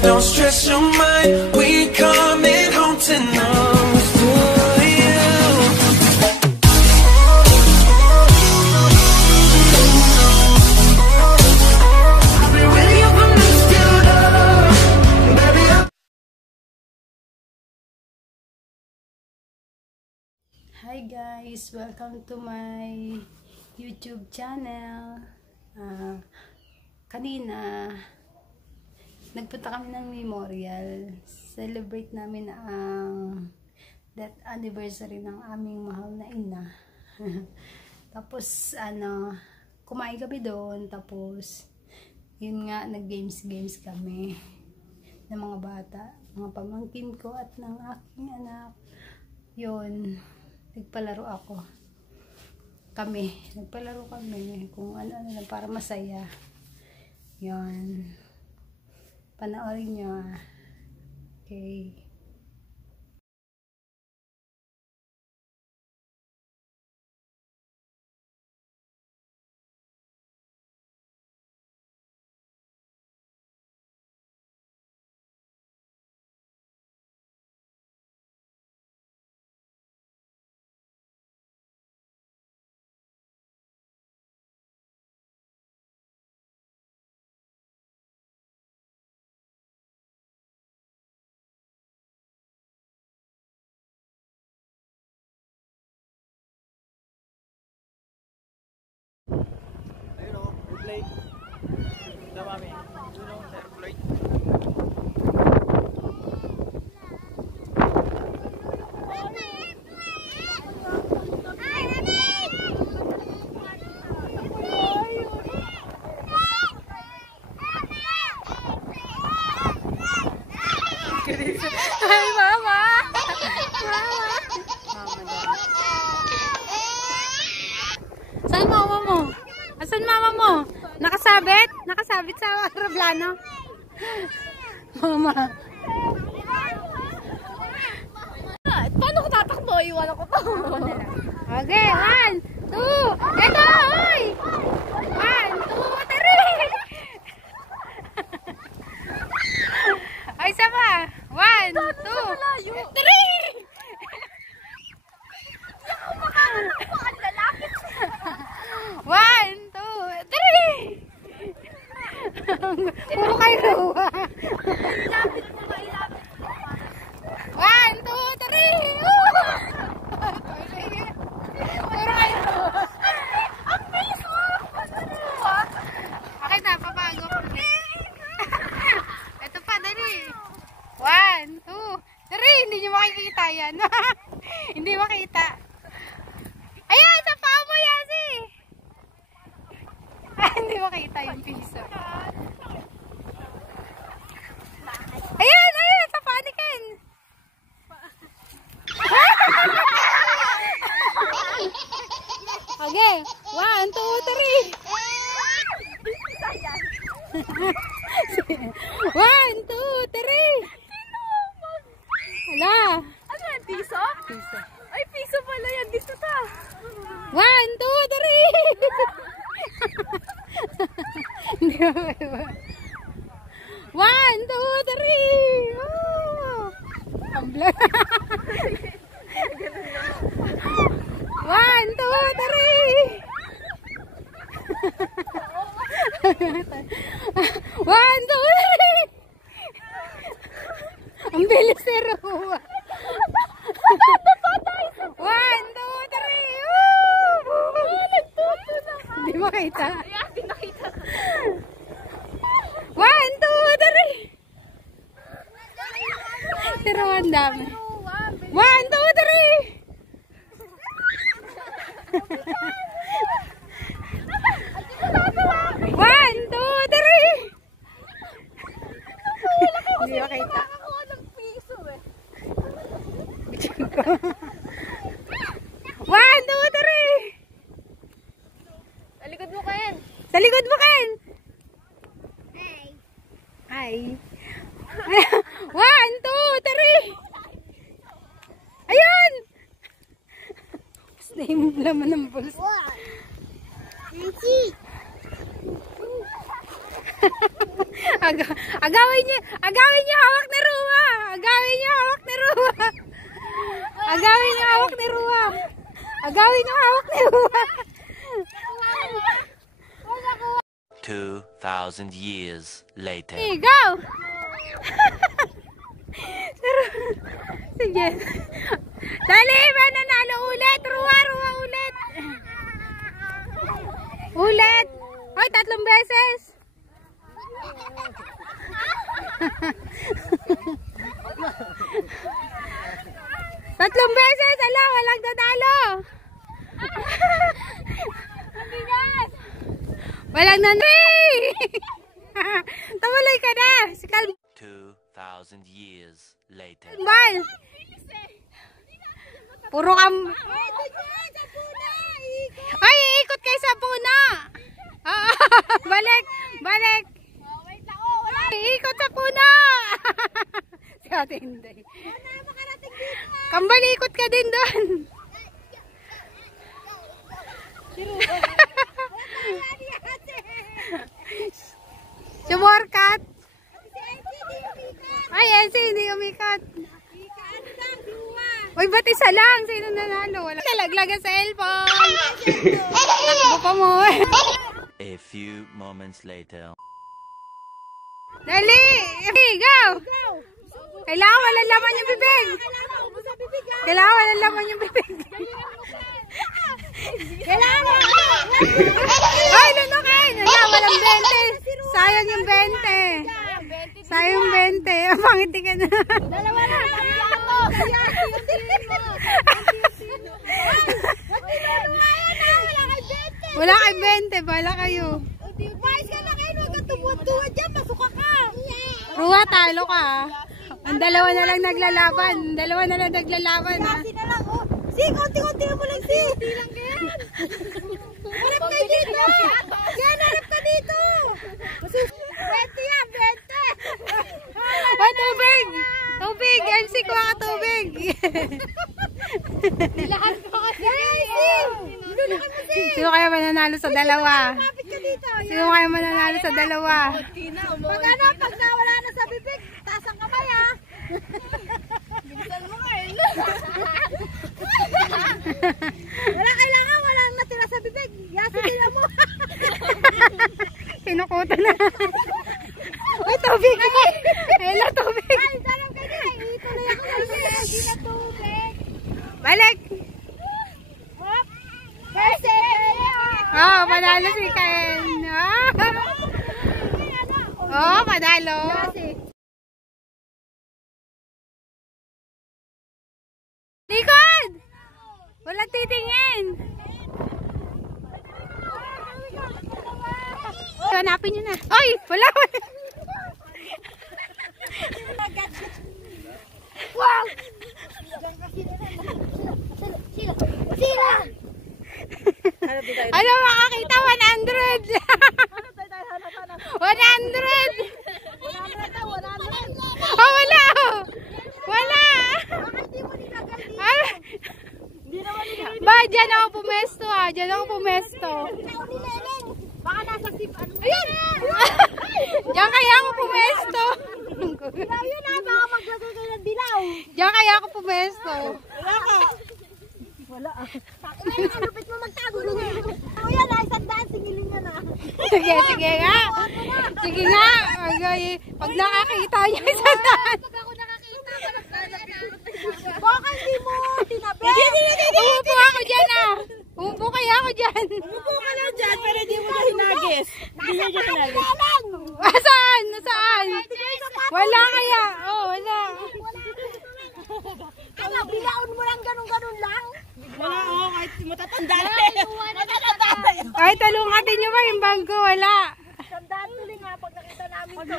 don't stress your mind. We coming home tonight for you. I'll be ready up and let's get it up, baby. Hi guys, welcome to my YouTube channel. Kanina nagpunta kami ng memorial. Celebrate namin ang death anniversary ng aming mahal na ina. Tapos kumain kami doon. Tapos yun nga, nag-games kami ng mga bata, mga pamangkin ko at ng aking anak. Yun, nagpalaro kami kung ano lang para masaya. Yun, panoorin nyo. Okay. Ayun o, airplane. Tama kami. Ayun o, sa airplane. Hi, Mama! Saan mama mo? Asan mama mo? Nakasabit? Nakasabit sa aeroplano? Mama. Paano ko tatakbo? Iwan ako to. Okay, 1, 2, ito! Oy! 1, 2, 3! Ay, isa pa! 1, 2, 3! One, two, three! Puro kayo ruwa. 1, 2, 3! Puro kayo ruwa. Ang bilis mo! Okay na, papago ko. Ito pa, dali. 1, 2, 3! Hindi nyo makikita yan. Hindi makita. Ayan, sa paa mo, Yasi! Hindi makita yung piso. Ayan, ayan, sa paa ni Ken. Okay, 1, 2, 3. 1, 2, 3. Hala. Ano yan? Piso? Piso. Ay, piso pala yan. Dito ta. 1, 2, 3. Hindi ba? 1, 2, 3. Oh! Ang vlog. 1, 2, 3. 1, 2, 3. Ang bilis ni Ruwa. 1, 2, 3. Hindi makita. Ayan, di nakita. 1, 2, 3. Pero ang dami. 1, 2, 3. 1, 2, 3. Hindi makita. Nakakuha ng piso eh. 1, 2, 3. Sa likod mo, Ken. Sa likod mo, Ken. Hi. 1, 2, 3. Ayun. Gusto yung laman ng bulsa. Agawin niyo hawak ni Ruwa. Agawin niyo hawak ni Ruwa. Agawin niyo hawak ni Ruwa. Agawin niyo hawak ni Ruwa. 2,000 years later. Hey, go! Sige. Dali, mananalo ulit. Ruwa ulit. Ulit. Hoy, 3 beses. Tatlong beses. Ala, walang dadalo. Walang nanay. Tumuloy ka na. Si Calvin. 2,000 years later. Bal. Puro kam. Ay, iikot kayo sa puna. Balik. Iikot sa puna. Si ate hindi. Kambal, ikot ka din doon. Sumorkat. Ay, Ensi, hindi umikat. Uy, ba't isa lang? Sino nanalo? Wala. Nalaglag sa cellphone. Takbo pa mo. A few moments later. Dali! Go! Kailangan walang laman yung bibig. Kailangan walang laman yung bibig. Kailangan. Ay, lunukin! Walang 20. Sayang yung 20. Sayang yung 20. Ang pangiti ka na. Dalawa na. Wala kay 20. Bala kayo. Mais ka na kayo. Huwag ka tumutuwa dyan. Masuka ka. Ruwa, talo ka. Ang dalawa na lang naglalaban. Dalawa na lang naglalaban. Ha? Kasi na lang. Oh. Si, konti-konti mo lang si. Konti lang kaya. Harap kayo dito. Yan, harap ka dito. 20 yan, 20. Oh, tubig! Tubig! MC, kuha ka tubig! Lahat ko kasi. Lulukan mo si. Sino kaya mananalo sa dalawa? Kapit ka dito. Sino kaya mananalo sa dalawa? Pag ano, pag nawala na sa bibig, taas ang kamay ha. Bilisan mo kayo. Wala kailangan, walang natira sa bibig. Yasi nila mo. Kinukuta na. Uy, tubig! Hello, tubig! Ay, dalang ka na. Ituloy ako kasi. Hindi na tubig. Balik! Hop. Kasi. Oh, panalo si Ken. Oh, panalo. Likod! Walang titingin. Hanapin nyo na. Ay! Wala! Wow! Sila! Alam, makakita 100! 100! Oh, wala! Wala! Ba, dyan ako pumesto ha. Dyan ako pumesto. Baka nasa sip. Ayan! Diyan kaya ako pumesto. Dilaw yun ha. Baka maglagay kayo ng dilaw. Diyan kaya ako pumesto. Wala ka. Wala ah. Ay, ang lupit mo magtago. O yan ha. 100. Singilin niya na. Sige, sige nga. Sige nga. Pag nakakita niya 100. Pag ako nakakita, baka hindi mo tinabi. Umupo ako dyan ah. Umupo kaya ako dyan. Umupo ka lang dyan, pero hindi mo na hinagis. Hindi niya dyan hinagis. Saan? Nasaan? Wala kaya. Oh, wala. Ano, bilaon mo lang ganun-ganun lang? Wala ako, kahit matatanda na eh. Matatanda na eh. Kahit talungatin nyo ba yung bangko? Wala. Tandaan tuloy nga pag nakita namin ito.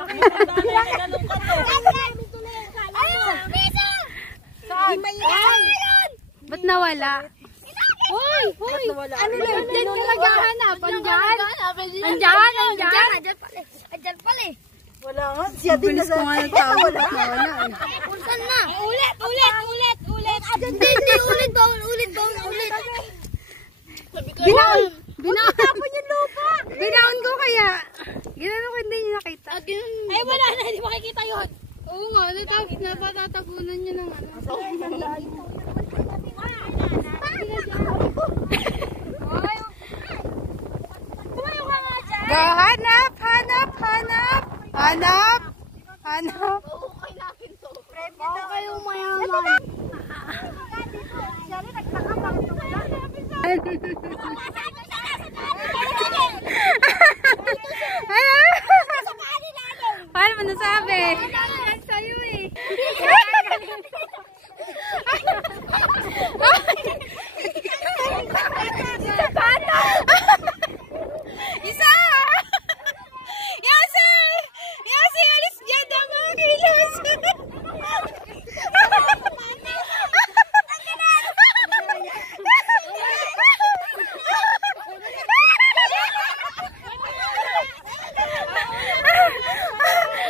Ganun ka to. Namin tuloy ang kala mo. Ayun! Bisa! Saan? Ayun! Ba't nawala? Hoy! Hoy! Ano lang? Diyan ka naghahanap. Andyan. Andyan! Andyan. Andyan pala eh. Wala nga, siya din Bilis ko nga nagtawag. Nawala eh. Saan na? Ulit! Hindi, ulit bawal, ulit. Binaon. Tapon yung lupa! Binaon ko kaya. Ginano ko hindi niya nakita. Ay, wala na. Hindi makikita yun. Oo nga, napatatagunan niya ng ano. Go, hanap, hanap, hanap. Hanap. Hanap. Baka kayong mayaman. Paano mo nasabi? Sa'yo eh. Isa! Yasi! Yasi, alis dyan na mga kilos!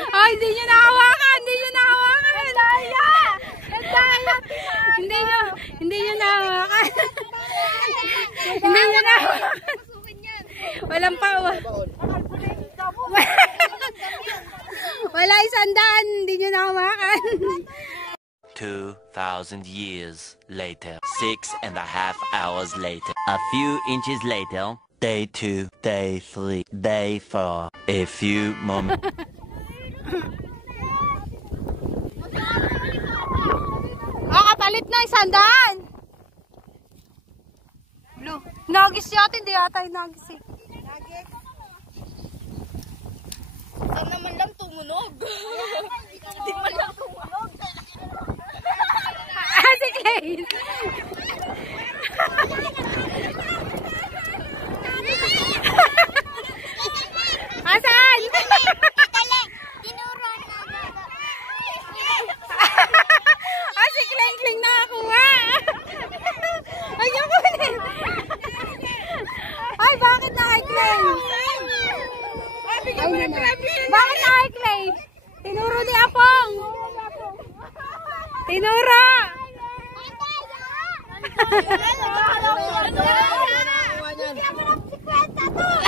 Ay, hindi nyo nahawakan! Hindi nyo nahawakan! Daya! Daya! Hindi nyo nahawakan! Hindi nyo nahawakan! Walang pa. Wala 100, hindi nyo nahawakan. 2,000 years later. 6.5 hours later. A few inches later. Day 2, day 3, day 4. A few moments. Kapalit na 100. Blue. Nagis yata, hindi yata yung nagis eh. Saan naman lang tumunog? Hindi man lang tumunog. Si Clay. Asan? Si Clay Clay nakakuha. Ay, yung kunin. Ay, bakit na kay Clay? Bakit na kay Clay? Tinuro ni Apong. Tinuro. Hindi ako ng 50 to.